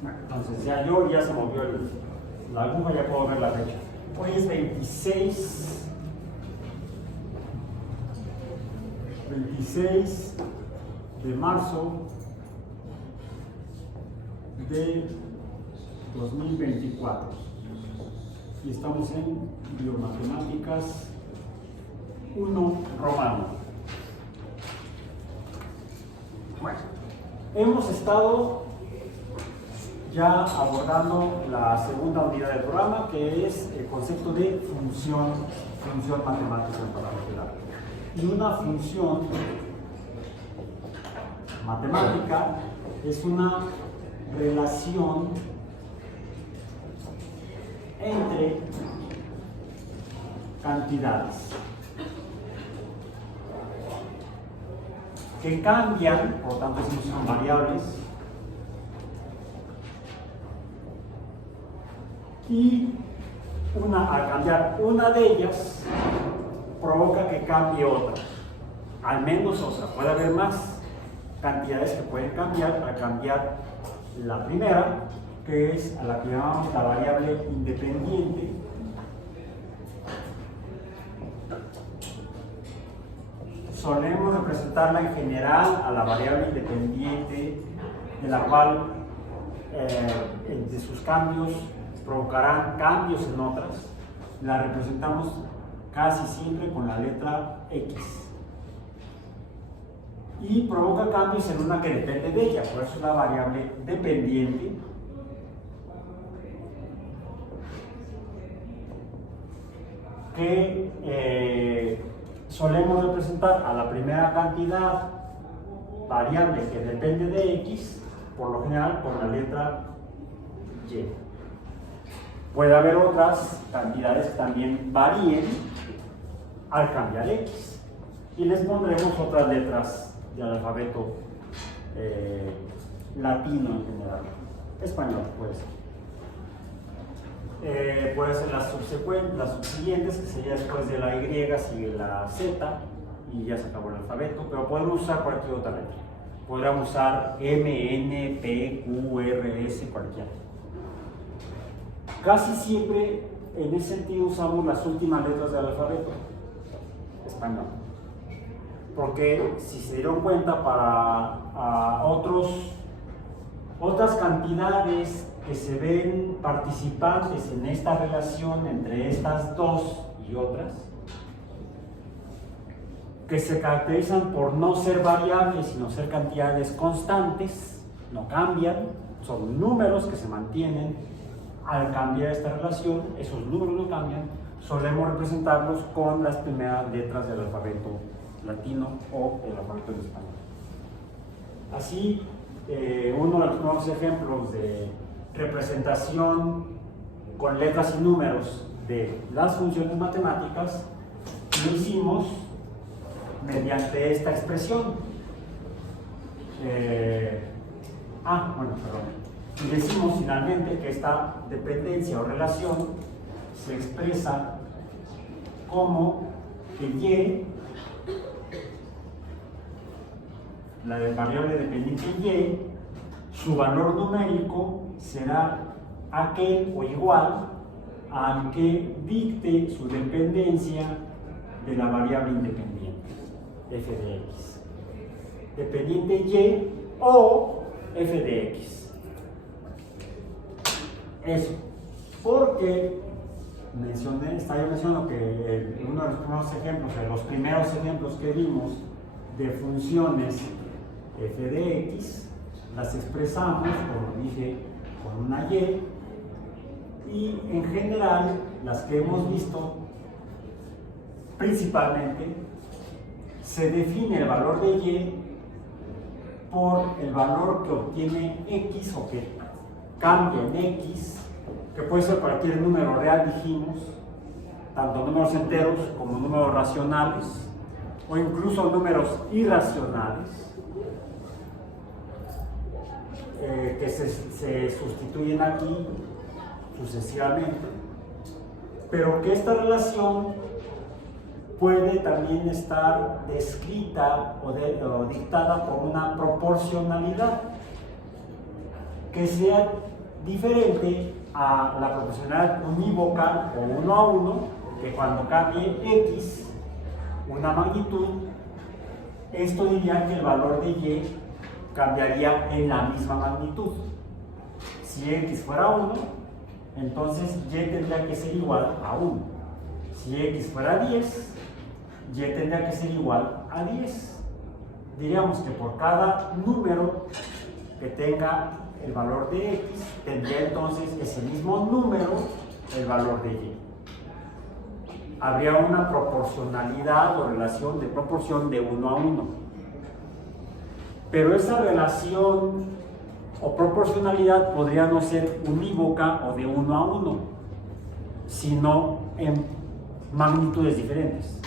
Entonces ya se movió la aguja, ya puedo ver la fecha. Hoy es 26 de marzo de 2024 y estamos en Biomatemáticas 1 romano. Bueno, hemos estado ya abordando la segunda unidad del programa, que es el concepto de función matemática en particular. Y una función matemática es una relación entre cantidades que cambian, por lo tanto son variables, y al cambiar una de ellas provoca que cambie otra, al menos otra. Puede haber más cantidades que pueden cambiar al cambiar la primera, que es a la que llamamos la variable independiente, solemos representarla en general a la variable independiente, de la cual de sus cambios provocarán cambios en otras. La representamos casi siempre con la letra X y provoca cambios en una que depende de ella, por eso es la variable dependiente, que solemos representar a la primera cantidad variable que depende de X, por lo general con la letra Y. Puede haber otras cantidades que también varíen al cambiar X, y les pondremos otras letras del alfabeto latino en general, español puede ser. Puede ser las subsiguientes, que sería después de la Y sigue la Z y ya se acabó el alfabeto, pero podemos usar cualquier otra letra. Podríamos usar M, N, P, Q, R, S, cualquiera. Casi siempre en ese sentido usamos las últimas letras del alfabeto español, porque si se dieron cuenta, para otras cantidades que se ven participantes en esta relación entre estas dos y otras, que se caracterizan por no ser variables, sino ser cantidades constantes, no cambian, son números que se mantienen al cambiar esta relación, esos números no cambian, solemos representarlos con las primeras letras del alfabeto latino o el alfabeto en español. Así, uno de los nuevos ejemplos de representación con letras y números de las funciones matemáticas lo hicimos mediante esta expresión. Y decimos finalmente que esta dependencia o relación se expresa como que Y, la variable dependiente Y, su valor numérico será aquel o igual al que dicte su dependencia de la variable independiente, f de x. Dependiente Y o f de x. Eso, porque estaba mencionando que uno de los primeros ejemplos, de los primeros ejemplos que vimos de funciones f de x, las expresamos, como dije, con una y, y en general las que hemos visto principalmente se define el valor de y por el valor que obtiene x o que cambia en x, que puede ser cualquier número real, dijimos, tanto números enteros como números racionales o incluso números irracionales, que se sustituyen aquí sucesivamente, pero que esta relación puede también estar descrita o dictada por una proporcionalidad, que sea diferente a la proporcionalidad unívoca o 1 a 1, que cuando cambie x una magnitud, esto diría que el valor de y cambiaría en la misma magnitud. Si x fuera 1, entonces y tendría que ser igual a 1. Si x fuera 10, y tendría que ser igual a 10. Diríamos que por cada número que tenga el valor de x, tendría entonces ese mismo número el valor de y. Habría una proporcionalidad o relación de proporción de 1 a 1. Pero esa relación o proporcionalidad podría no ser unívoca o de 1 a 1, sino en magnitudes diferentes.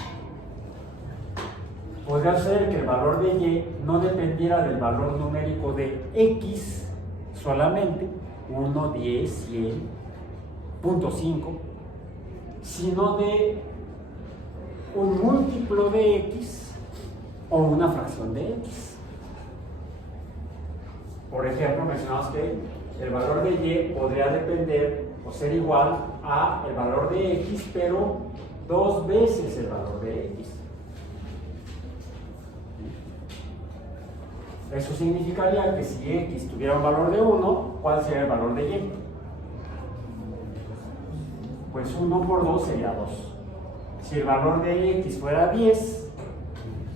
Podría ser que el valor de y no dependiera del valor numérico de x solamente, 1, 10, 100, 0.5, sino de un múltiplo de x o una fracción de x. Por ejemplo, mencionamos que el valor de y podría depender o ser igual a el valor de x, pero 2 veces el valor de x. Eso significaría que si x tuviera un valor de 1, ¿cuál sería el valor de y? Pues 1 por 2 sería 2. Si el valor de x fuera 10,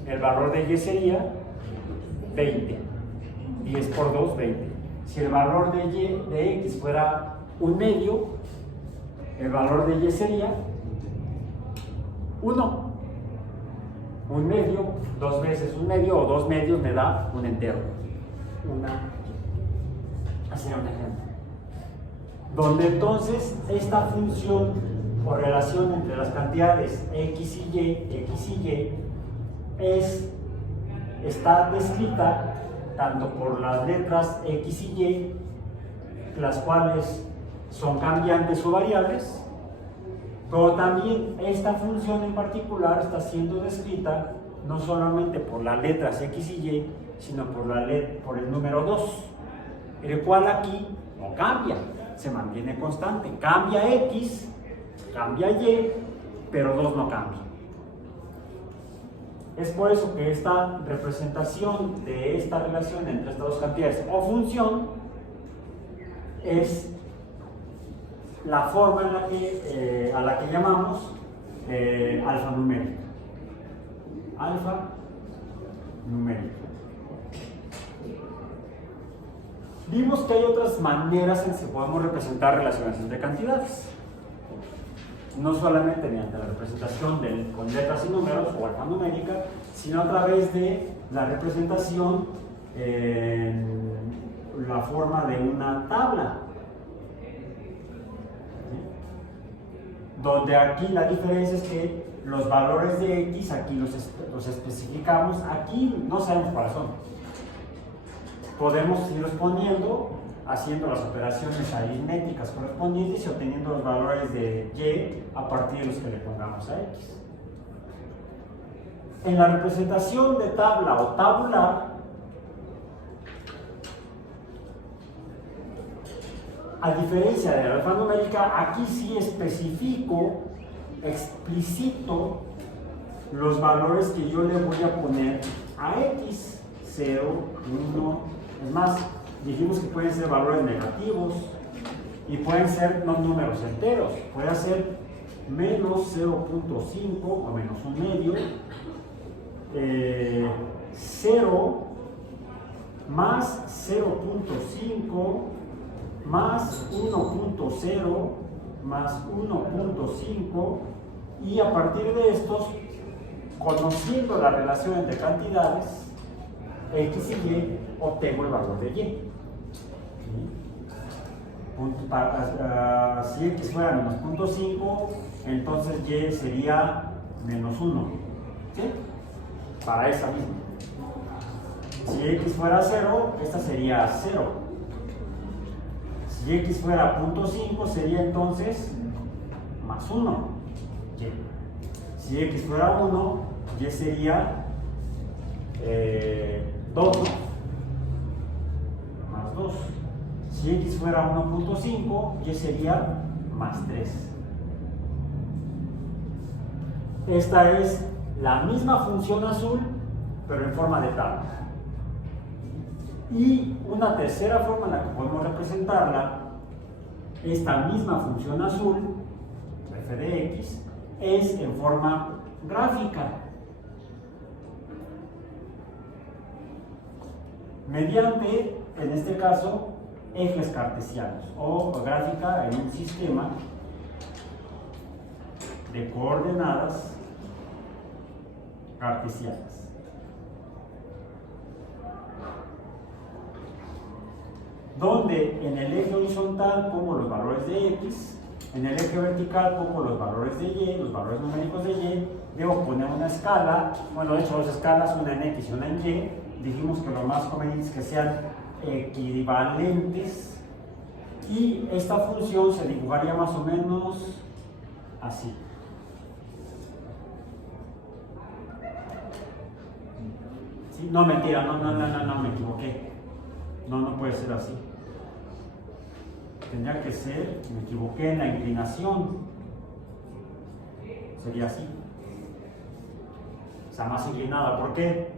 el valor de y sería 20. 10 por 2, 20. Si el valor de x fuera 1 medio, el valor de y sería 1. 1 medio, 2 veces 1 medio o 2 medios me da un entero. Así era un ejemplo. Donde entonces esta función o relación entre las cantidades x y y está descrita tanto por las letras x y y, las cuales son cambiantes o variables, pero también esta función en particular está siendo descrita no solamente por las letras x y y, sino por el número 2, el cual aquí no cambia, se mantiene constante. Cambia x, cambia y, pero 2 no cambia. Es por eso que esta representación de esta relación entre estas dos cantidades o función es la forma en la que, a la que llamamos alfanumérica. Alfanumérica. Vimos que hay otras maneras en que podemos representar relaciones entre cantidades. No solamente mediante la representación con letras y números o alfanumérica, sino a través de la representación en la forma de una tabla. Donde aquí la diferencia es que los valores de x aquí los especificamos, aquí no sabemos cuáles son. Podemos irlos poniendo, haciendo las operaciones aritméticas correspondientes y obteniendo los valores de y a partir de los que le pongamos a x. En la representación de tabla o tabular, a diferencia de la alfanumérica, aquí sí especifico, explicito los valores que yo le voy a poner a x, 0, 1, es más, dijimos que pueden ser valores negativos y pueden ser no números enteros, puede ser menos 0.5 o menos 1 medio, 0 más 0.5 más 1.0 más 1.5 y a partir de estos, conociendo la relación entre cantidades x y y, obtengo el valor de y. Si x fuera menos 0.5, entonces y sería menos 1. ¿Sí? Para esa misma. Si x fuera 0, esta sería 0. Si x fuera 0.5, sería entonces más 1. Y. Si x fuera 1, y sería 2. Más 2. Si x fuera 1.5, y sería más 3. Esta es la misma función azul, pero en forma de tabla. Y una tercera forma en la que podemos representarla, esta misma función azul, f de x, es en forma gráfica. Mediante, en este caso, ejes cartesianos o gráfica en un sistema de coordenadas cartesianas. Donde en el eje horizontal pongo los valores de x, en el eje vertical pongo los valores de y, los valores numéricos de y, debo poner una escala, bueno, de hecho dos escalas, una en x y una en y. Dijimos que lo más conveniente es que sean equivalentes, y esta función se dibujaría más o menos así. ¿Sí? No, mentira, no, me equivoqué. No puede ser así. Tendría que ser, me equivoqué en la inclinación. Sería así. O sea, más inclinada. ¿Por qué?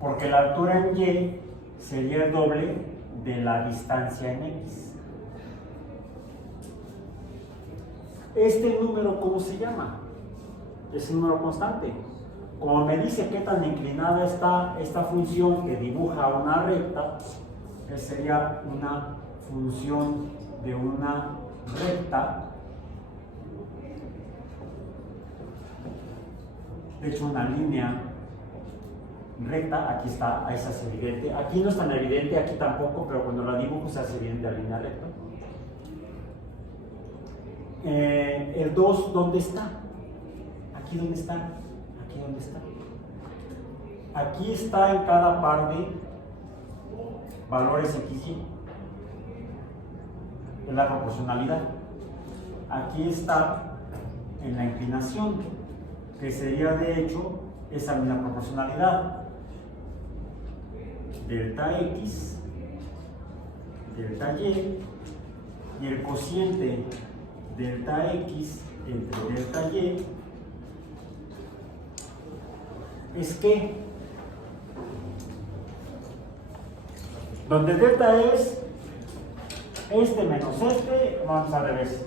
Porque la altura en y sería el doble de la distancia en x. Este número, ¿cómo se llama? Es un número constante. Como me dice qué tan inclinada está esta función que dibuja una recta, sería una función de una recta. De hecho, una línea recta, aquí está, ahí se hace evidente. Aquí no es tan evidente, aquí tampoco, pero cuando la dibujo se hace evidente la línea recta. El 2, ¿dónde está? Aquí, ¿dónde está? Aquí, ¿dónde está? Aquí está en cada par de valores x, y. En la proporcionalidad. Aquí está en la inclinación, que sería de hecho esa misma proporcionalidad. Delta x, delta y, y el cociente delta x entre delta y es que donde delta es este menos este, vamos al revés.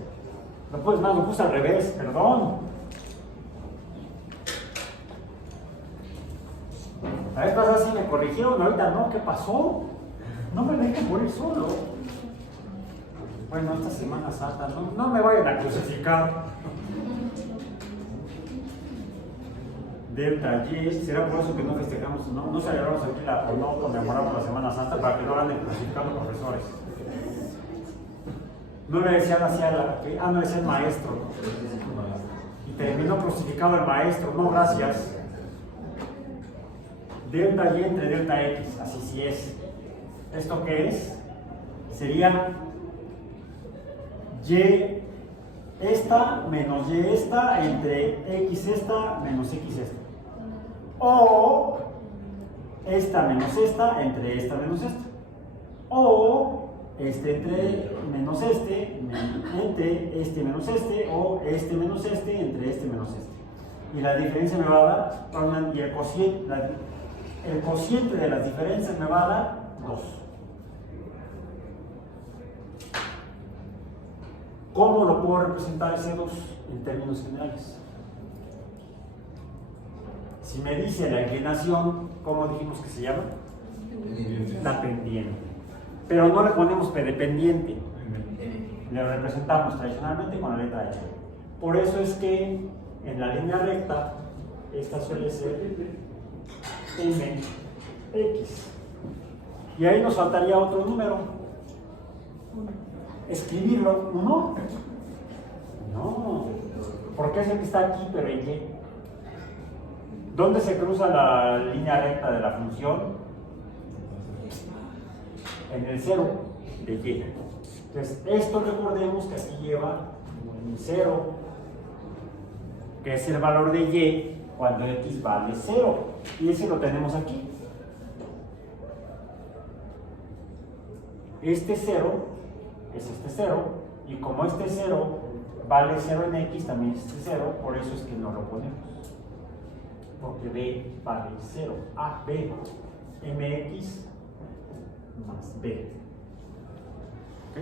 No, pues no, lo puse al revés, perdón. La vez pasada sí me corrigieron, ahorita no, ¿qué pasó? No me dejen morir solo. Bueno, esta Semana Santa, no me vayan a crucificar. Delta Y, será por eso que no festejamos, no celebramos aquí o no conmemoramos la Semana Santa, para que no anden crucificando profesores. No le decían así no le decían maestro, ¿no? Y terminó crucificado el maestro, no, gracias. Delta Y entre delta X, así sí es. ¿Esto qué es? Sería Y esta menos Y esta entre X esta menos X esta. O esta menos esta entre esta menos esta. O este entre menos este entre este menos este, o este menos este entre este menos este. Y la diferencia me va a dar, y el cociente de las diferencias me va a dar 2. ¿Cómo lo puedo representar ese 2 en términos generales? Si me dice la inclinación, ¿cómo dijimos que se llama? La pendiente. Pero no le ponemos P de pendiente. Le representamos tradicionalmente con la letra E. Por eso es que en la línea recta, esta suele ser mx. Y ahí nos faltaría otro número. Escribirlo, ¿1? No, porque es el que está aquí, pero en Y. ¿Dónde se cruza la línea recta de la función? En el 0 de Y. Entonces, esto recordemos que aquí lleva un 0, que es el valor de Y cuando X vale 0. Y ese lo tenemos aquí. este 0 es este 0, y como este 0 vale 0 en x, también es este 0, por eso es que no lo ponemos. Porque b vale 0. A, b, mx más b. ¿Ok?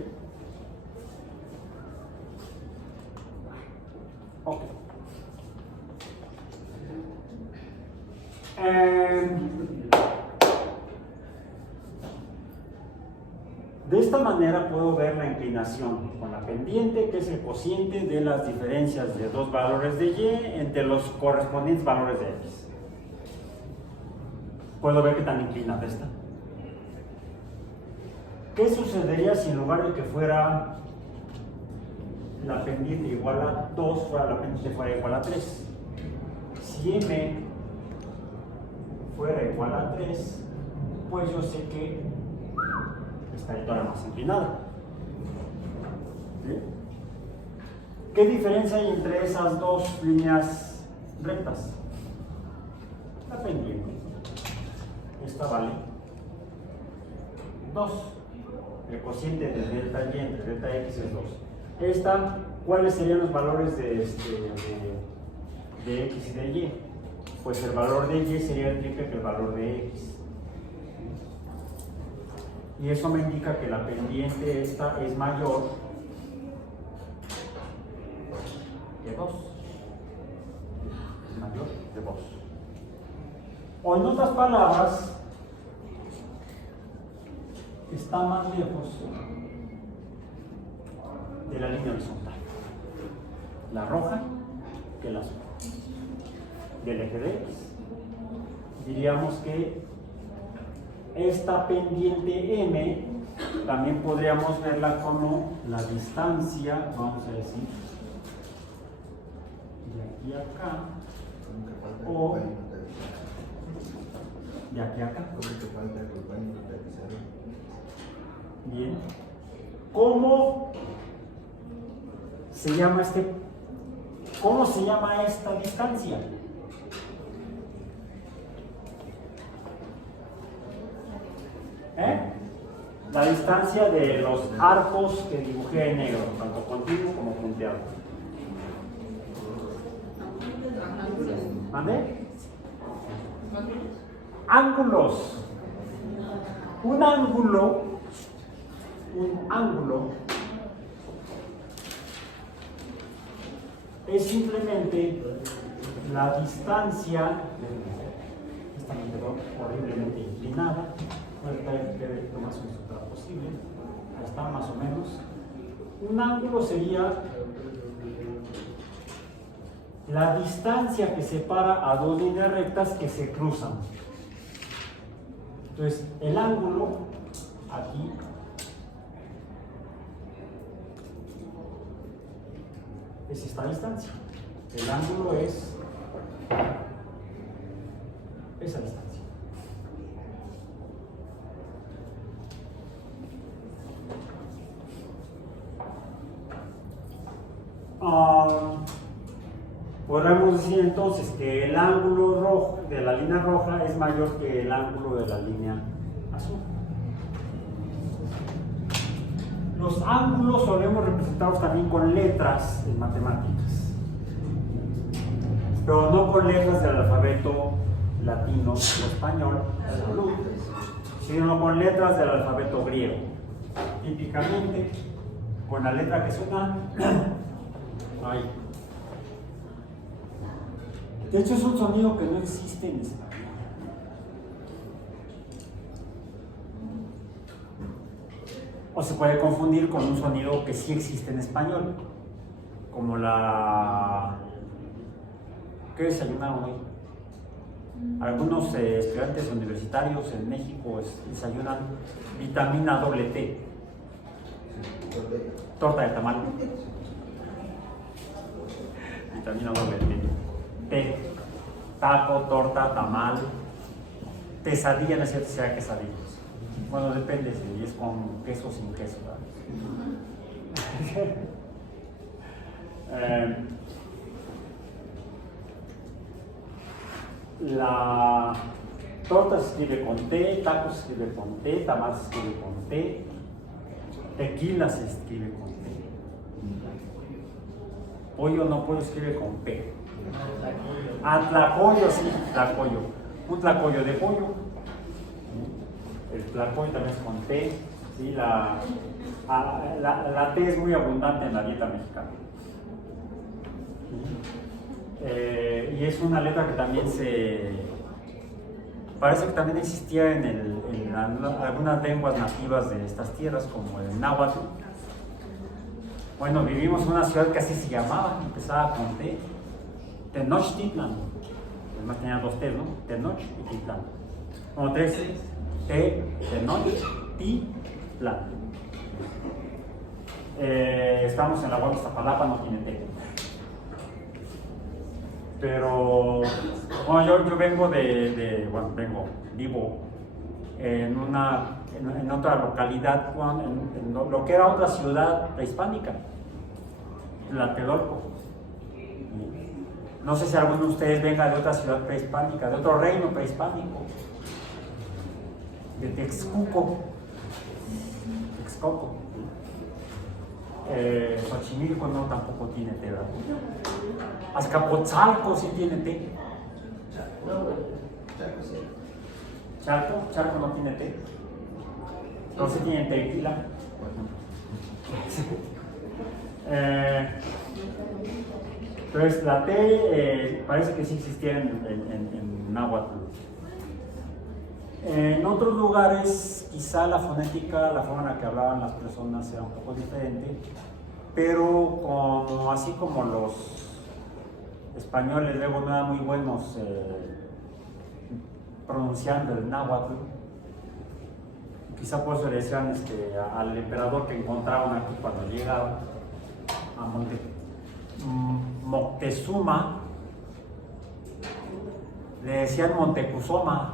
Ok. De esta manera puedo ver la inclinación con la pendiente, que es el cociente de las diferencias de dos valores de y entre los correspondientes valores de x. Puedo ver qué tan inclinada está. ¿Qué sucedería si en lugar de que fuera la pendiente igual a 2, la pendiente fuera igual a 3? Si m fuera igual a 3, pues yo sé que estaría todavía más inclinada. ¿Sí? ¿Qué diferencia hay entre esas dos líneas rectas? La pendiente. Esta vale 2. El cociente de delta y entre delta x es 2. Esta, ¿cuáles serían los valores de x y de y? Pues el valor de y sería el triple que el valor de x. Y eso me indica que la pendiente esta es mayor que 2. Es mayor que 2. O en otras palabras, está más lejos de la línea horizontal. La roja que la azul. Del eje de x. Diríamos que esta pendiente m también podríamos verla como la distancia, vamos a decir, de aquí a acá, o de aquí a acá. Bien. ¿Cómo se llama esta distancia? La distancia de los arcos que dibujé en negro, tanto continuo como punteado. ¿Mande? Ángulos. Un ángulo es simplemente la distancia. Esta me quedó horriblemente inclinada. Voy a tratar de ver lo más concentrado posible. Ahí está, más o menos. Un ángulo sería la distancia que separa a dos líneas rectas que se cruzan. Entonces, el ángulo aquí es esta distancia. El ángulo es esa distancia. Podríamos decir entonces que el ángulo rojo de la línea roja es mayor que el ángulo de la línea azul. Los ángulos solemos representarlos también con letras en matemáticas, pero no con letras del alfabeto latino o español, sino con letras del alfabeto griego. Típicamente, con la letra que suena ahí. De hecho, es un sonido que no existe en español. O se puede confundir con un sonido que sí existe en español, como la... ¿Qué desayunaron hoy? Algunos estudiantes universitarios en México desayunan vitamina T. Torta de tamal. Vitamina T. Té, taco, torta, tamal, quesadilla, no es cierto, sea quesadilla. Bueno, depende si es con queso o sin queso. La torta se escribe con T, taco se escribe con T, tamal se escribe con T, Tequila se escribe con T. Pollo no puedo escribir con P. Tlacoyo, sí, tlacoyo. Un tlacoyo de pollo. El tlacoyo también es con T. ¿Sí? La T es muy abundante en la dieta mexicana. Y es una letra que también parece que también existía en algunas lenguas nativas de estas tierras, como el náhuatl. Bueno, vivimos en una ciudad que así se llamaba, empezaba con T, Tenochtitlan. Además tenía dos T, ¿no? Tenoch y Titlán. Como tres, T, Tenochtitlan. Estamos en la Huaca Iztapalapa, no tiene T. Pero bueno, yo vengo vivo en otra localidad, en lo que era otra ciudad prehispánica, Tlatelolco. No sé si alguno de ustedes venga de otra ciudad prehispánica, de otro reino prehispánico, de Texcoco. Xochimilco no, tampoco tiene T, ¿verdad? Azcapotzalco sí tiene T. Charco no tiene T. No se tiene Tequila, por ejemplo. Entonces la T parece que sí existía en náhuatl. En otros lugares quizá la fonética, la forma en la que hablaban las personas era un poco diferente, pero así como los españoles luego no eran muy buenos pronunciando el náhuatl, quizá por eso le decían al emperador que encontraron aquí cuando llegaron a Moctezuma, le decían Montecuzoma.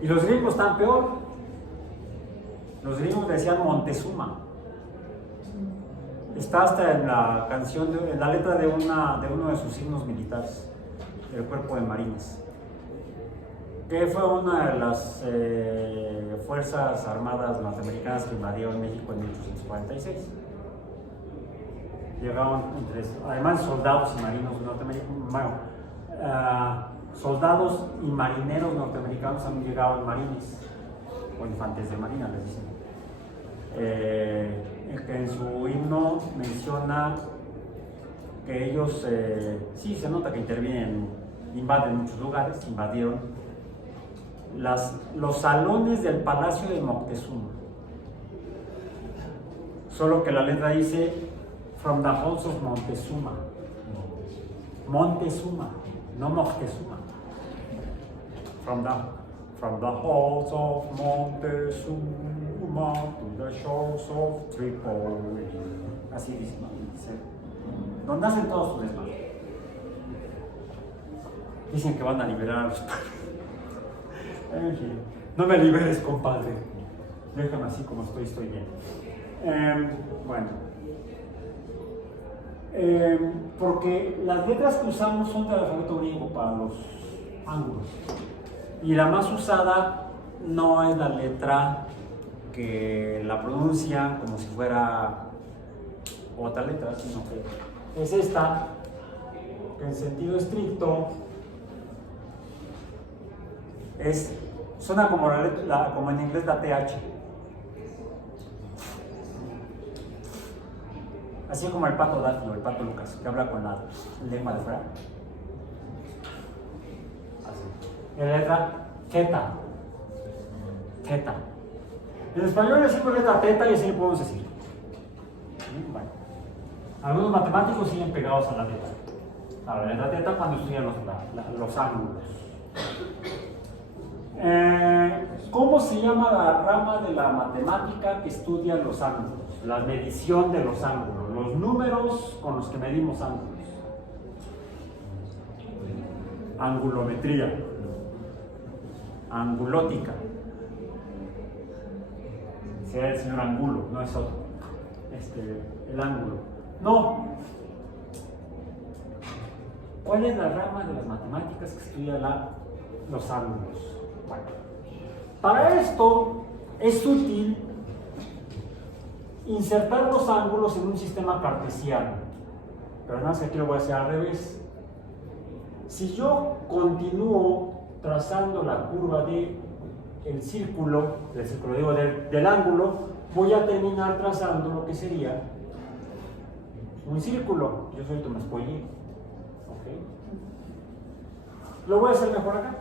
Y los gringos están peor. Los gringos decían Montezuma. Está hasta en la canción, en la letra de uno de sus signos militares, del Cuerpo de Marines, que fue una de las fuerzas armadas norteamericanas que invadieron México en 1846. Llegaron además soldados y marinos norteamericanos, soldados y marineros norteamericanos han llegado en marines, o infantes de marina les dicen. Que en su himno menciona que ellos, sí se nota que invaden muchos lugares, invadieron los salones del Palacio de Moctezuma. Solo que la letra dice From the halls of Montezuma. Montezuma, no Moctezuma. From the halls of Montezuma to the shores of Tripoli. Así dice, ¿no? Donde hacen todos sus desmadres. Dicen que van a liberar a los padres. No me liberes, compadre. Déjame así como estoy bien. Bueno. Porque las letras que usamos son del alfabeto griego para los ángulos. Y la más usada no es la letra que la pronuncia como si fuera otra letra, sino que es esta, que en sentido estricto suena como como en inglés la TH. Así como el pato Daffy o el pato Lucas, que habla con la lengua de fuera. Así. Y la letra Theta. Theta. En español decimos letra Theta y así le podemos decir. Bueno. Algunos matemáticos siguen pegados a la Theta. A la letra Theta cuando estudian los ángulos. ¿Cómo se llama la rama de la matemática que estudia los ángulos? La medición de los ángulos, los números con los que medimos ángulos. Angulometría, angulótica. Sea el señor Angulo, no es otro. El ángulo. No. ¿Cuál es la rama de las matemáticas que estudia los ángulos? Bueno, Para esto es útil insertar los ángulos en un sistema cartesiano, pero nada más que aquí lo voy a hacer al revés. Si yo continúo trazando la curva del círculo digo, del ángulo, voy a terminar trazando lo que sería un círculo. Yo soy Tomás Polly. ¿Okay? Lo voy a hacer mejor acá.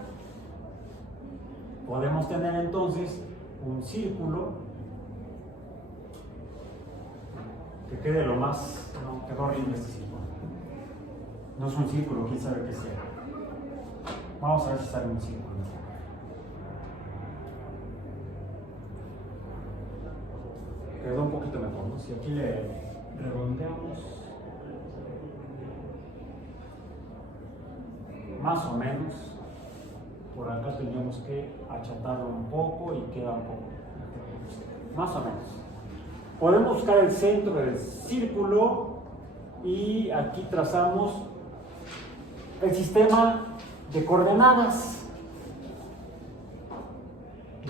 Podemos tener entonces un círculo que quede lo más... No, quedó horrible este círculo. No es un círculo, quién sabe qué sea. Vamos a ver si sale un círculo. Quedó un poquito mejor, ¿no? Si aquí le redondeamos, más o menos, por acá tendríamos que achatarlo un poco y queda un poco, más o menos. Podemos buscar el centro del círculo y aquí trazamos el sistema de coordenadas.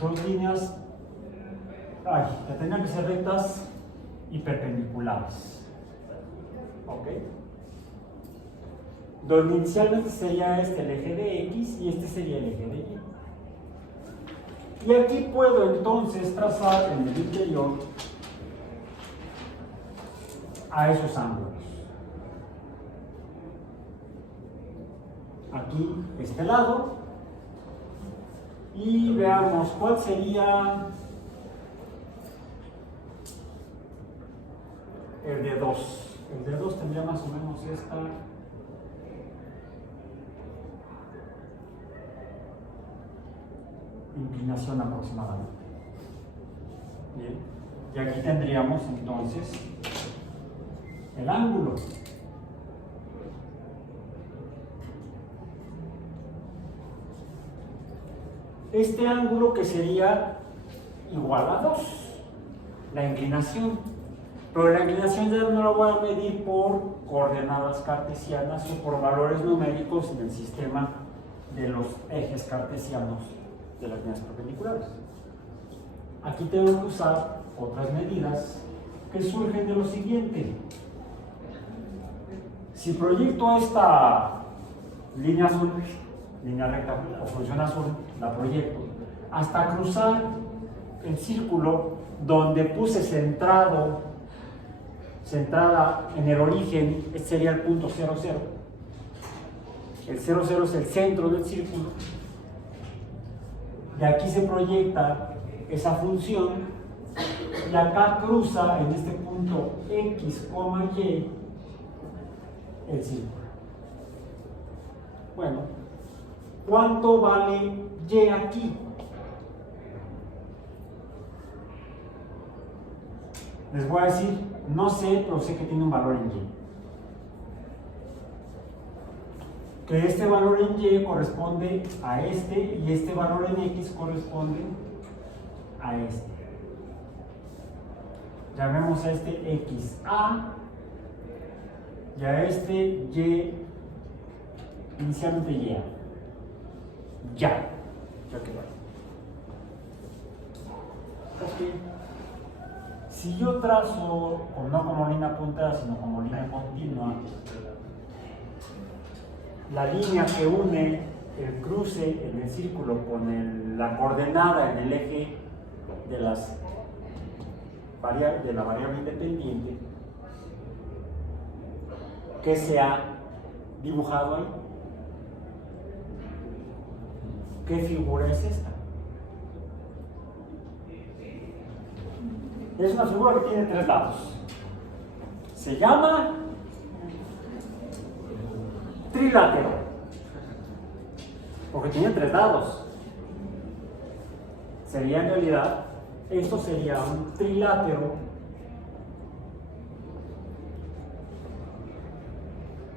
Dos líneas, que tendrían que ser rectas y perpendiculares. ¿Ok? Donde inicialmente sería el eje de X y este sería el eje de Y. Y aquí puedo entonces trazar en el interior a esos ángulos. Aquí, este lado. Y veamos cuál sería el de 2. El de 2 tendría más o menos esta inclinación aproximadamente. Bien. Y aquí tendríamos entonces el ángulo. Este ángulo que sería igual a 2, la inclinación. Pero la inclinación ya no la voy a medir por coordenadas cartesianas o por valores numéricos en el sistema de los ejes cartesianos de las líneas perpendiculares. Aquí tengo que usar otras medidas que surgen de lo siguiente. Si proyecto esta línea azul, línea recta o función azul, la proyecto hasta cruzar el círculo donde puse centrada en el origen, este sería el punto 0, 0. El 0, 0 es el centro del círculo. Y aquí se proyecta esa función y acá cruza en este punto X, Y el círculo. Bueno, ¿cuánto vale Y aquí? Les voy a decir, no sé, pero sé que tiene un valor en Y. Que este valor en Y corresponde a este y este valor en X corresponde a este. Llamemos a este XA y a este Y, inicialmente Y. Ya quedó. Ok. Si yo trazo, no como línea puntada, sino como línea continua, la línea que une el cruce en el círculo con la coordenada en el eje de la variable independiente, ¿qué se ha dibujado ahí? ¿Qué figura es esta? Es una figura que tiene 3 lados. Se llama trilátero, porque tiene 3 lados. Sería en realidad, esto sería un trilátero,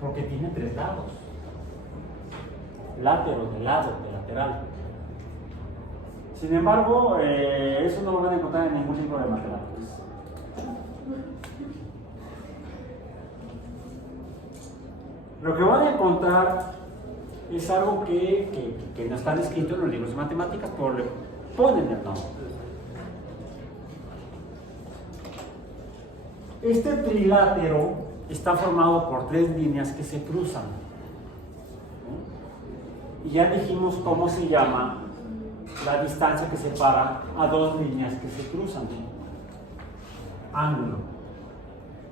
porque tiene 3 lados. Látero, de lado, de lateral. Sin embargo, eso no lo van a encontrar en ningún libro de matemáticas. Lo que van a encontrar es algo que no está escrito en los libros de matemáticas, pero ponen el nombre. Este trilátero está formado por 3 líneas que se cruzan. Y ya dijimos cómo se llama la distancia que separa a 2 líneas que se cruzan. Ángulo.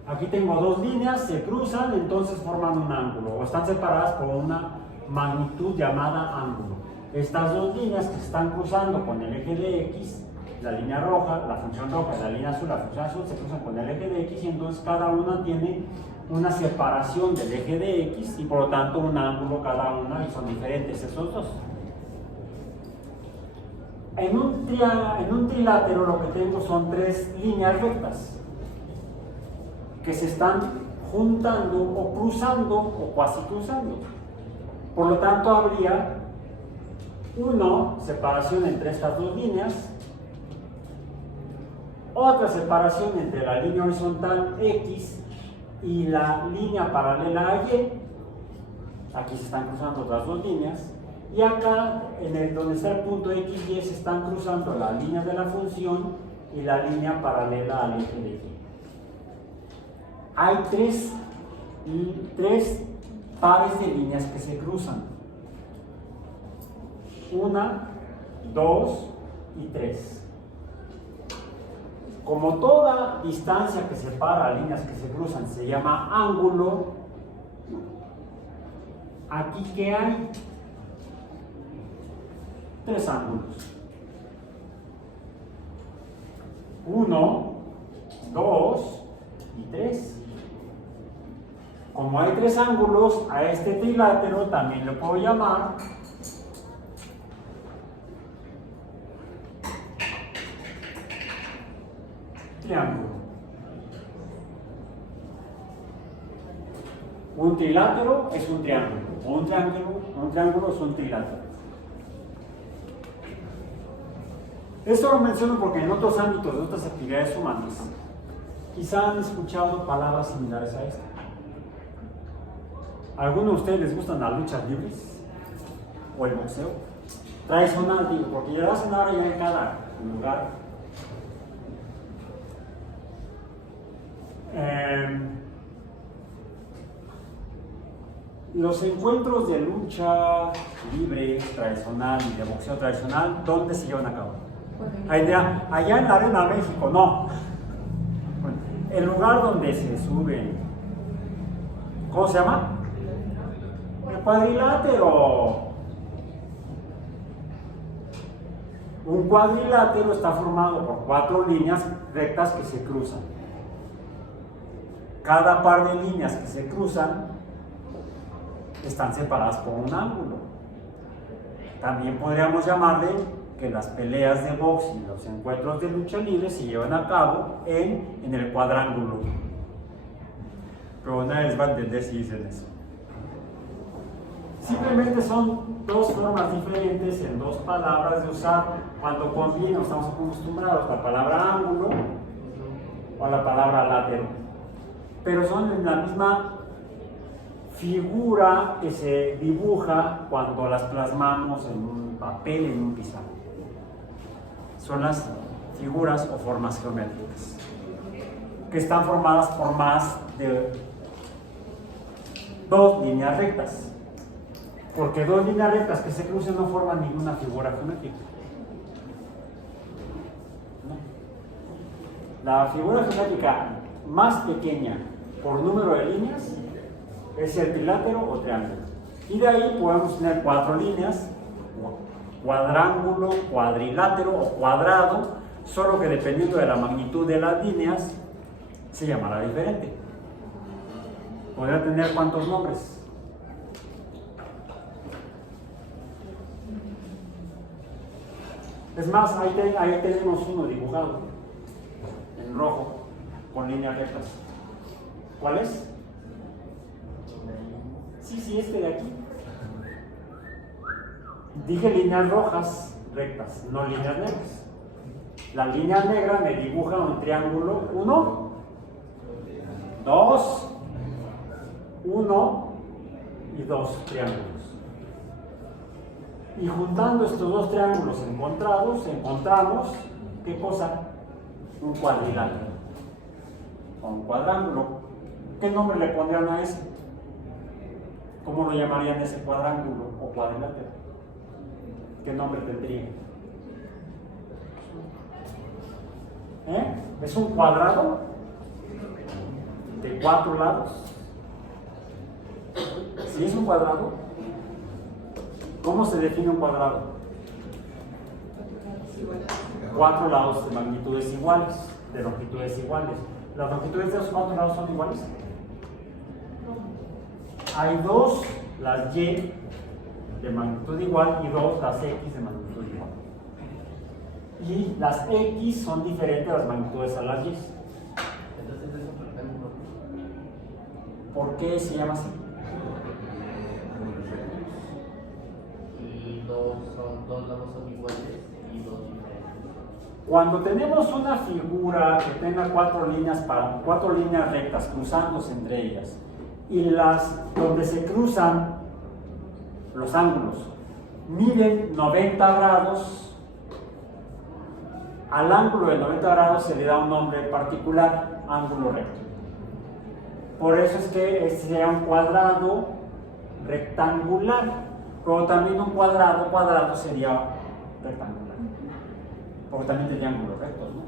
Aquí tengo 2 líneas, se cruzan, entonces forman un ángulo, o están separadas por una magnitud llamada ángulo. Estas 2 líneas que se están cruzando con el eje de X, la línea roja, la función roja, la línea azul, la función azul, se cruzan con el eje de X y entonces cada una tiene una separación del eje de X y por lo tanto un ángulo cada una y son diferentes esos 2. En un trilátero lo que tengo son 3 líneas rectas que se están juntando o cruzando o cuasi cruzando. Por lo tanto habría separación entre estas 2 líneas, otra separación entre la línea horizontal X y la línea paralela a Y. Aquí se están cruzando otras 2 líneas. Y acá, donde está el punto X y se están cruzando la línea de la función y la línea paralela al eje de Y. Hay 3 pares de líneas que se cruzan. 1, 2 y 3. Como toda distancia que separa líneas que se cruzan se llama ángulo, aquí ¿qué hay? 3 ángulos. 1, 2 y 3. Como hay 3 ángulos, a este trilátero también le puedo llamar triángulo. Un trilátero es un triángulo, o un triángulo es un trilátero. Esto lo menciono porque en otros ámbitos de otras actividades humanas quizá han escuchado palabras similares a esta. ¿A alguno de ustedes les gustan las luchas libres? ¿O el boxeo? Tradicional, digo, porque ya hacen ahora ya en cada lugar. Los encuentros de lucha libre tradicional y de boxeo tradicional, ¿dónde se llevan a cabo? Allá en la Arena México, no. El lugar donde se sube, ¿cómo se llama? El cuadrilátero. Un cuadrilátero está formado por 4 líneas rectas que se cruzan. Cada par de líneas que se cruzan están separadas por un ángulo. También podríamos llamarle que las peleas de box y los encuentros de lucha libre se llevan a cabo en el cuadrángulo. Pero nadie les va a entender si dicen eso. Simplemente son 2 formas diferentes en 2 palabras de usar cuando conviene, estamos acostumbrados a la palabra ángulo o a la palabra látero. Pero son en la misma figura que se dibuja cuando las plasmamos en un papel, en un pizarro. Son las figuras o formas geométricas que están formadas por más de 2 líneas rectas, porque 2 líneas rectas que se crucen no forman ninguna figura geométrica. No. La figura geométrica más pequeña por número de líneas es el trilátero o triángulo. Y de ahí podemos tener 4 líneas, cuadrángulo, cuadrilátero o cuadrado, solo que dependiendo de la magnitud de las líneas se llamará diferente. Podría tener ¿cuántos nombres? Es más, ahí tenemos uno dibujado en rojo con líneas rectas. ¿Cuál es? Sí, este de aquí. Dije líneas rojas rectas, no líneas negras. La línea negra me dibuja un triángulo 1, 2, 1 y 2 triángulos. Y juntando estos dos triángulos encontrados, encontramos, ¿qué cosa? Un cuadrilátero. O un cuadrángulo. ¿Qué nombre le pondrían a ese? ¿Cómo lo llamarían ese cuadrángulo o cuadrilátero? ¿Qué nombre tendría? ¿Es un cuadrado de 4 lados? Si es un cuadrado, ¿cómo se define un cuadrado? 4 lados de magnitudes iguales, de longitudes iguales. ¿Las longitudes de los 4 lados son iguales? Hay 2, las y de magnitud igual, y 2, las x de magnitud igual. Y las x son diferentes a las magnitudes a las y. Entonces es un rectángulo. ¿Por qué se llama así? Y dos lados son iguales y dos diferentes. Cuando tenemos una figura que tenga 4 líneas rectas cruzándose entre ellas, y las donde se cruzan los ángulos miden 90 grados, al ángulo de 90 grados se le da un nombre particular, ángulo recto. Por eso es que este sería un cuadrado rectangular, pero también un cuadrado sería rectangular, porque también tendría ángulos rectos, ¿no?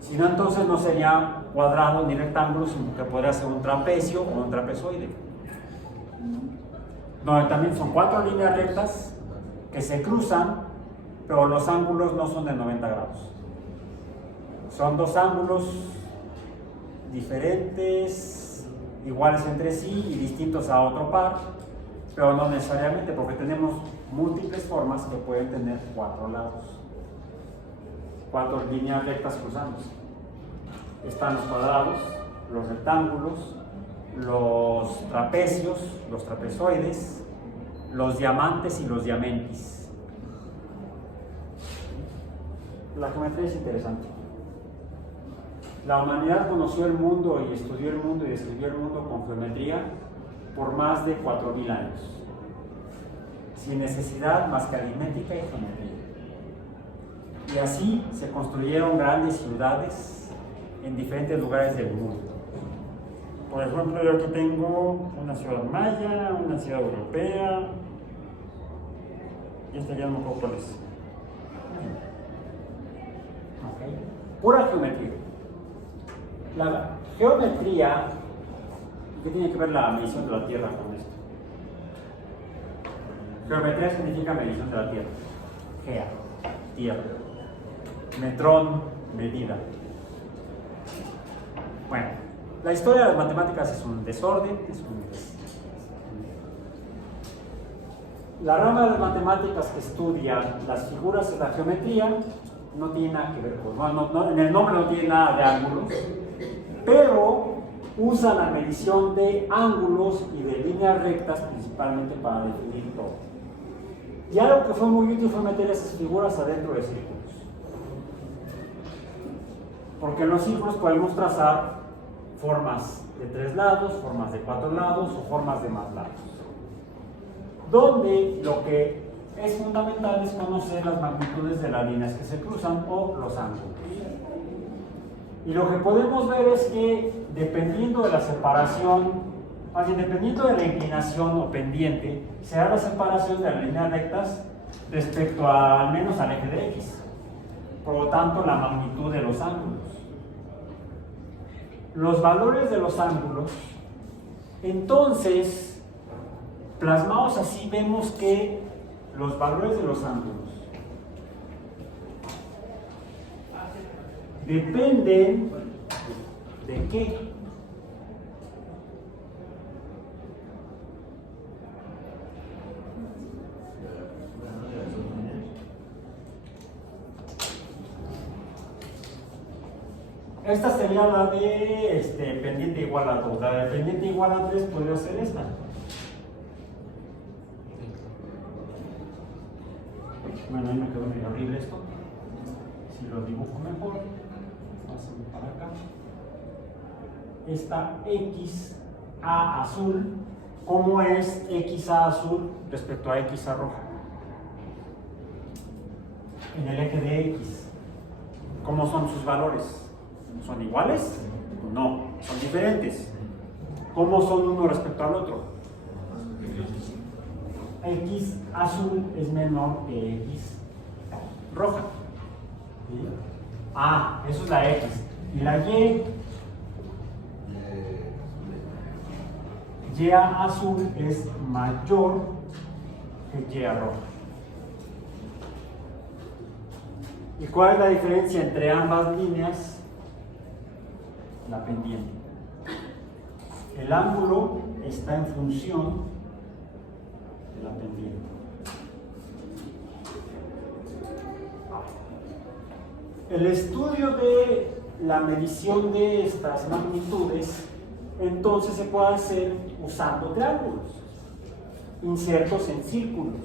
Si no, entonces no sería cuadrado ni rectángulo, sino que podría ser un trapecio o un trapezoide. No, también son 4 líneas rectas que se cruzan, pero los ángulos no son de 90 grados. Son 2 ángulos diferentes, iguales entre sí y distintos a otro par, pero no necesariamente, porque tenemos múltiples formas que pueden tener 4 lados. 4 líneas rectas cruzándose. Están los cuadrados, los rectángulos, los trapecios, los trapezoides, los diamantes y los diamentis. La geometría es interesante. La humanidad conoció el mundo y estudió el mundo y describió el mundo con geometría por más de 4000 años, sin necesidad más que aritmética y geometría. Y así se construyeron grandes ciudades en diferentes lugares del mundo. Por ejemplo, yo aquí tengo una ciudad maya, una ciudad europea, y esta ya no me acuerdo cuál es. Okay. Pura geometría. La geometría, ¿qué tiene que ver la medición de la Tierra con esto? Geometría significa medición de la Tierra. Gea, Tierra. Metrón, medida. Bueno, la historia de las matemáticas es un desorden, La rama de las matemáticas que estudia las figuras de la geometría no tiene nada que ver con, en el nombre no tiene nada de ángulos, pero usa la medición de ángulos y de líneas rectas principalmente para definir todo. Y algo que fue muy útil fue meter esas figuras adentro de círculos. Porque en los círculos podemos trazar formas de 3 lados, formas de 4 lados o formas de más lados. Donde lo que es fundamental es conocer las magnitudes de las líneas que se cruzan o los ángulos. Y lo que podemos ver es que dependiendo de la separación, dependiendo de la inclinación o pendiente, se da la separación de las líneas rectas respecto al menos al eje de X. Por lo tanto, la magnitud de los ángulos. Los valores de los ángulos, entonces, plasmados así, vemos que los valores de los ángulos dependen de qué. Esta sería la de pendiente igual a 2. La de pendiente igual a 3 podría ser esta. Bueno, ahí me quedó medio horrible esto. Si lo dibujo mejor, pasen para acá. Esta XA azul, ¿cómo es XA azul respecto a XA roja? en el eje de X. ¿Cómo son sus valores? ¿Son iguales? No, son diferentes. ¿Cómo son uno respecto al otro? X azul es menor que X roja. ¿Sí? Ah, eso es la X. Y la Y azul es mayor que Y roja. ¿Y cuál es la diferencia entre ambas líneas? La pendiente. El ángulo está en función de la pendiente. El estudio de la medición de estas magnitudes entonces se puede hacer usando triángulos insertos en círculos.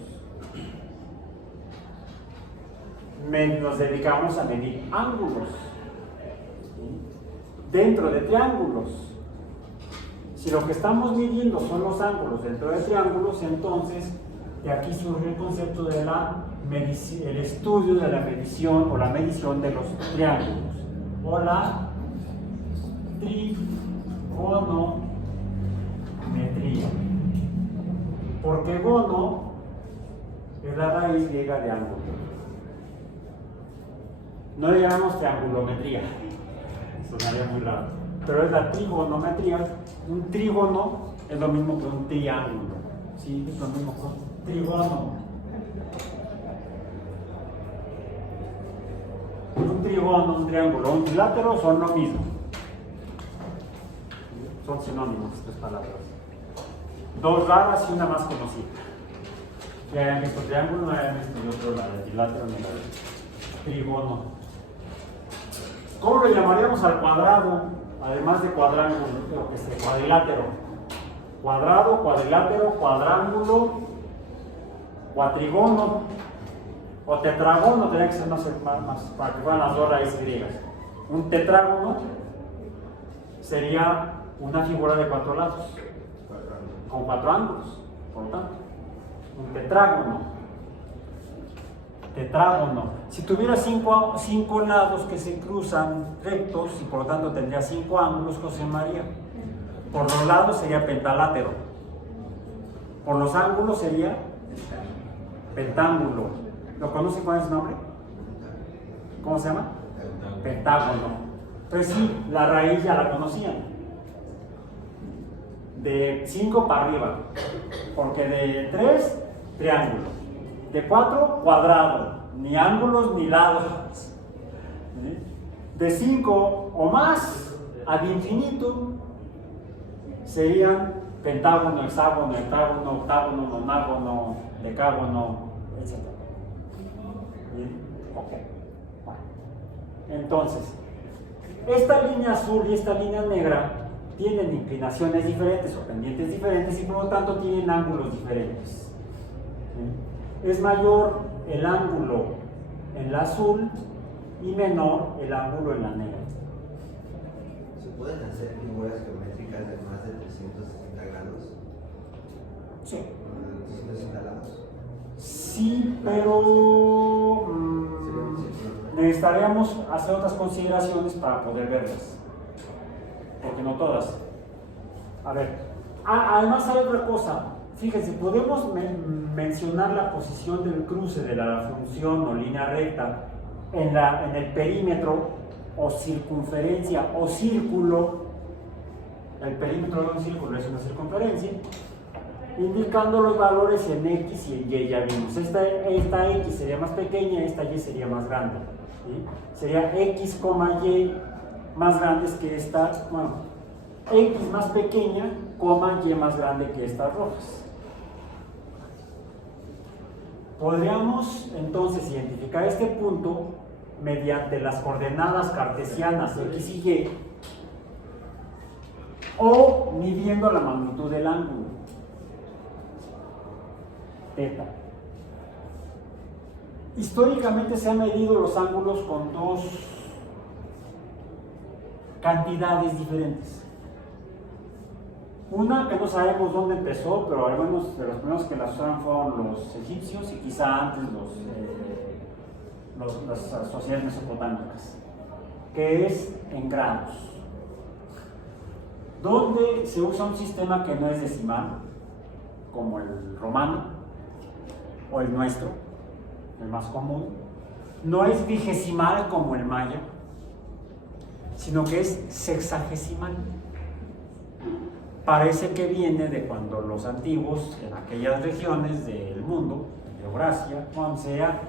Nos dedicamos a medir ángulos dentro de triángulos. Si lo que estamos midiendo son los ángulos dentro de triángulos, entonces de aquí surge el concepto de el estudio de la medición o la medición de los triángulos o la trigonometría, porque gono es la raíz griega de ángulo. No le llamamos triangulometría, sonaría muy raro, pero es la trigonometría. Un trígono es lo mismo que un triángulo, ¿sí? Es lo mismo que un trigono. Un trigono, un triángulo, un trilátero son lo mismo. Son sinónimos estas palabras. Dos raras y una más conocida. Ya hayan visto triángulo, no hayan visto otro, la de trilátero ni la de trigono. ¿Cómo le llamaríamos al cuadrado? Además de cuadrángulo, cuadrilátero. Cuadrado, cuadrilátero, cuadrángulo, cuatrigono o tetragono, tendría que ser más para que fueran las dos raíces griegas. Un tetrágono sería una figura de 4 lados, con 4 ángulos, por lo tanto. Un tetrágono. Si tuviera 5 lados que se cruzan rectos y por lo tanto tendría 5 ángulos, ¿cómo se llamaría? Por los lados sería pentalátero. Por los ángulos sería pentágono. ¿Lo conocen cuál es su nombre? ¿Cómo se llama? Pentágono. Entonces sí, la raíz ya la conocían. De 5 para arriba. Porque de 3, triángulo. De 4, cuadrado. Ni ángulos ni lados. De 5 o más, ad infinito, serían pentágono, hexágono, heptágono, octágono, nonágono, decágono, etc. ¿Bien? Ok. Bueno. Entonces, esta línea azul y esta línea negra tienen inclinaciones diferentes o pendientes diferentes y por lo tanto tienen ángulos diferentes. ¿Sí? Es mayor el ángulo en la azul y menor el ángulo en la negra. ¿Se pueden hacer figuras geométricas de más de 360 grados? Sí. ¿360 grados? Sí, pero necesitaríamos hacer otras consideraciones para poder verlas. Porque no todas. A ver, además hay otra cosa. Fíjense, podemos mencionar la posición del cruce de la función o línea recta en el perímetro o circunferencia o círculo. El perímetro de un círculo es una circunferencia, indicando los valores en X y en Y. Ya vimos, esta X sería más pequeña, esta Y sería más grande. ¿Sí? Sería X, Y más grandes que esta, bueno, X más pequeña, Y más grande que estas rojas. Podríamos entonces identificar este punto mediante las coordenadas cartesianas X y Y o midiendo la magnitud del ángulo, θ. Históricamente se han medido los ángulos con dos cantidades diferentes. Una que no sabemos dónde empezó, pero al menos de los primeros que la usaron fueron los egipcios y quizá antes las sociedades mesopotámicas, que es en grados, donde se usa un sistema que no es decimal, como el romano o el nuestro, el más común, no es vigesimal como el maya, sino que es sexagesimal. Parece que viene de cuando los antiguos, en aquellas regiones del mundo, de Eurasia, cuando sea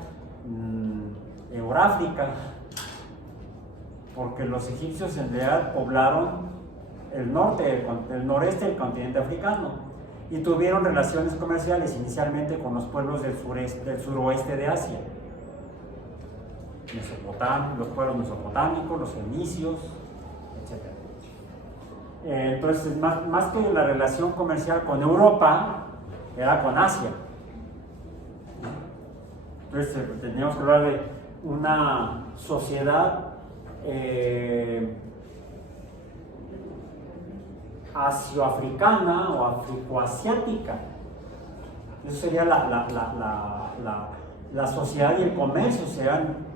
Euráfrica, porque los egipcios en realidad poblaron el noreste del continente africano y tuvieron relaciones comerciales inicialmente con los pueblos del suroeste de Asia, los pueblos mesopotámicos, los fenicios, etc. Entonces, más que la relación comercial con Europa, era con Asia. Entonces, teníamos que hablar de una sociedad asioafricana o africoasiática. Eso sería la sociedad y el comercio sean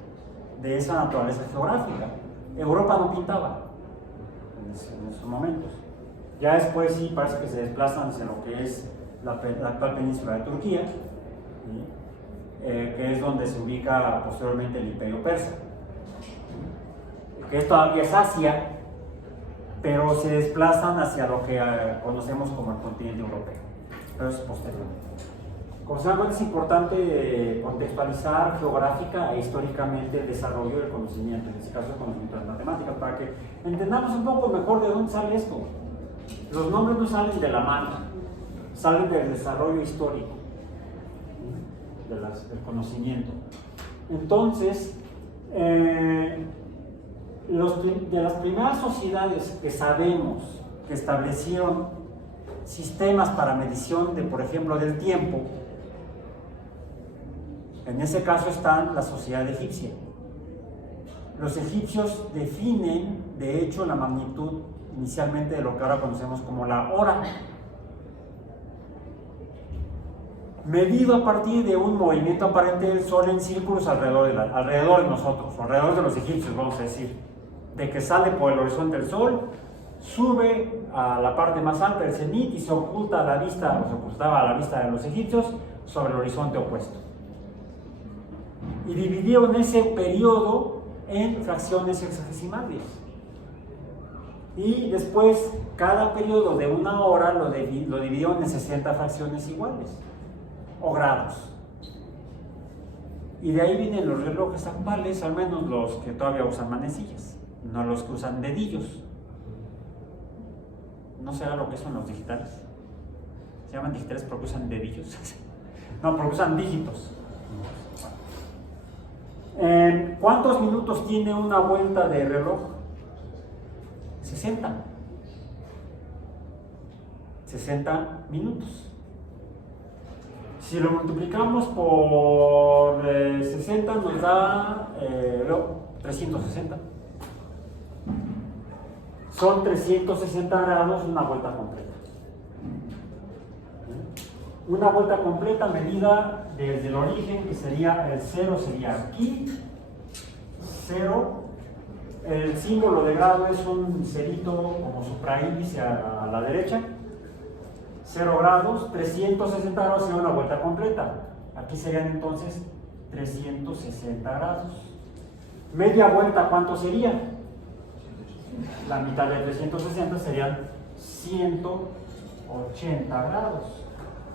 de esa naturaleza geográfica. Europa no pintaba en esos momentos. Ya después sí parece que se desplazan hacia lo que es la actual península de Turquía, ¿sí? Que es donde se ubica posteriormente el Imperio Persa, que todavía es Asia, pero se desplazan hacia lo que conocemos como el continente europeo, pero eso es posteriormente. Como se dan cuenta, es importante contextualizar geográfica e históricamente el desarrollo del conocimiento, en este caso el conocimiento de las matemáticas, para que entendamos un poco mejor de dónde sale esto. Los nombres no salen de la mano, salen del desarrollo histórico del conocimiento. Entonces, de las primeras sociedades que sabemos que establecieron sistemas para medición de, por ejemplo, del tiempo, en ese caso está la sociedad egipcia. Los egipcios definen, de hecho, la magnitud inicialmente de lo que ahora conocemos como la hora, medido a partir de un movimiento aparente del Sol en círculos alrededor de nosotros, alrededor de los egipcios, vamos a decir, de que sale por el horizonte del Sol, sube a la parte más alta del cenit y se oculta a la vista, o se ocultaba a la vista de los egipcios sobre el horizonte opuesto. Y dividieron ese periodo en fracciones sexagesimales. Y después, cada periodo de una hora lo dividieron en 60 fracciones iguales, o grados. Y de ahí vienen los relojes actuales, al menos los que todavía usan manecillas, no los que usan dedillos. ¿No será lo que son los digitales? ¿Se llaman digitales porque usan dedillos? No, porque usan dígitos. ¿Cuántos minutos tiene una vuelta de reloj? 60. 60 minutos. Si lo multiplicamos por 60 nos da 360. Son 360 grados una vuelta completa. Una vuelta completa medida desde el origen, que sería el 0, sería aquí, 0. El símbolo de grado es un cerito como supraíndice a la derecha. 0 grados, 360 grados sería una vuelta completa. Aquí serían entonces 360 grados. Media vuelta, ¿cuánto sería? La mitad de 360 serían 180 grados.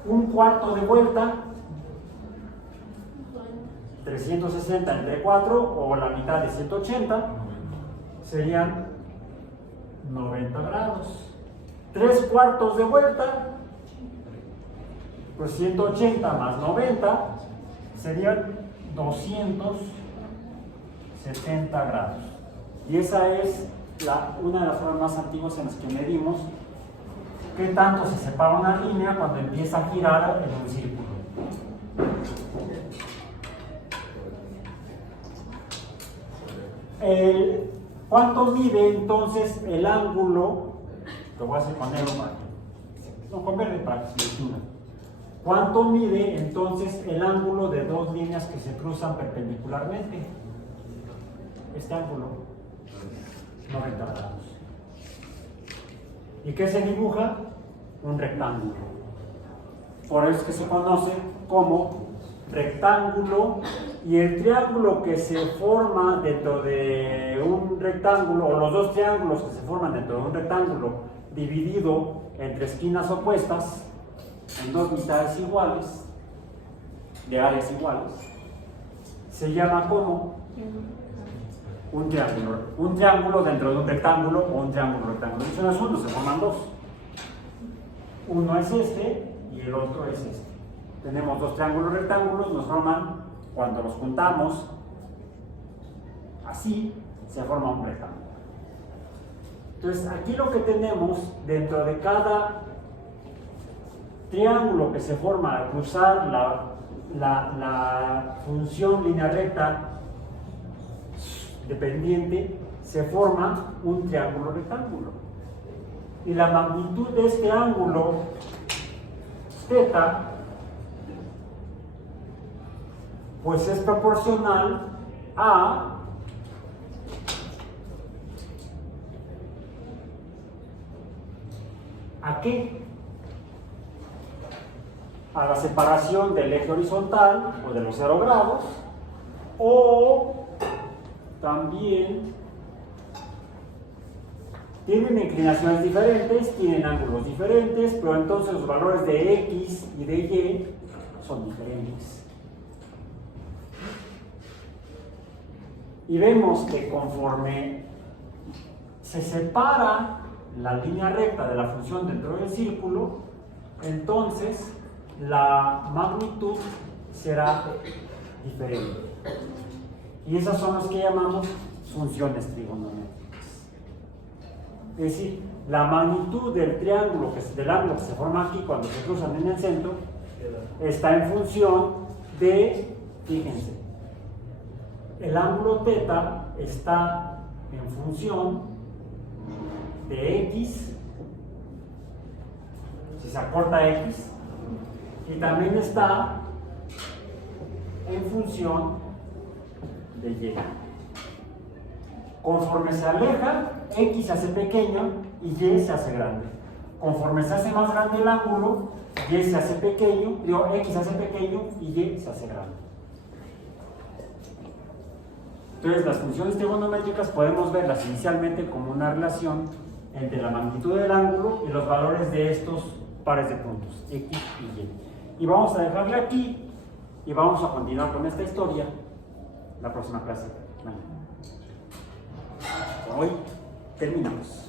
Un cuarto de vuelta, 360 entre 4, o la mitad de 180, serían 90 grados. 3 cuartos de vuelta, pues 180 más 90 serían 270 grados. Y esa es una de las formas más antiguas en las que medimos qué tanto se separa una línea cuando empieza a girar en un círculo. ¿Cuánto mide entonces el ángulo? Lo voy a hacer con negro para que se, no, con verde para que se defina. ¿Cuánto mide entonces el ángulo de dos líneas que se cruzan perpendicularmente? Este ángulo, 90 grados. ¿Y qué se dibuja? Un rectángulo. Por eso es que se conoce como rectángulo, y el triángulo que se forma dentro de un rectángulo, o los dos triángulos que se forman dentro de un rectángulo dividido entre esquinas opuestas en dos mitades iguales, de áreas iguales, se llama como un triángulo dentro de un rectángulo, o un triángulo rectángulo. Eso no es uno, se forman dos. Uno es este y el otro es este. Tenemos dos triángulos rectángulos, nos forman, cuando los juntamos así, se forma un rectángulo. Entonces, aquí lo que tenemos dentro de cada triángulo que se forma al cruzar la función línea recta dependiente, se forma un triángulo rectángulo. Y la magnitud de este ángulo θ pues es proporcional ¿a qué? A la separación del eje horizontal o de los 0 grados, o también tienen inclinaciones diferentes, tienen ángulos diferentes, pero entonces los valores de X y de Y son diferentes. Y vemos que conforme se separa la línea recta de la función dentro del círculo, entonces la magnitud será diferente. Y esas son las que llamamos funciones trigonométricas. Es decir, la magnitud del triángulo, del ángulo que se forma aquí cuando se cruzan en el centro, está en función de, fíjense, el ángulo θ está en función de X, si se acorta X, y también está en función de Y. Conforme se aleja, X se hace pequeño y Y se hace grande. Conforme se hace más grande el ángulo, Y se hace pequeño, X se hace pequeño y Y se hace grande. Entonces, las funciones trigonométricas podemos verlas inicialmente como una relación entre la magnitud del ángulo y los valores de estos pares de puntos, X y Y. Y vamos a dejarle aquí y vamos a continuar con esta historia la próxima clase. Hoy terminamos.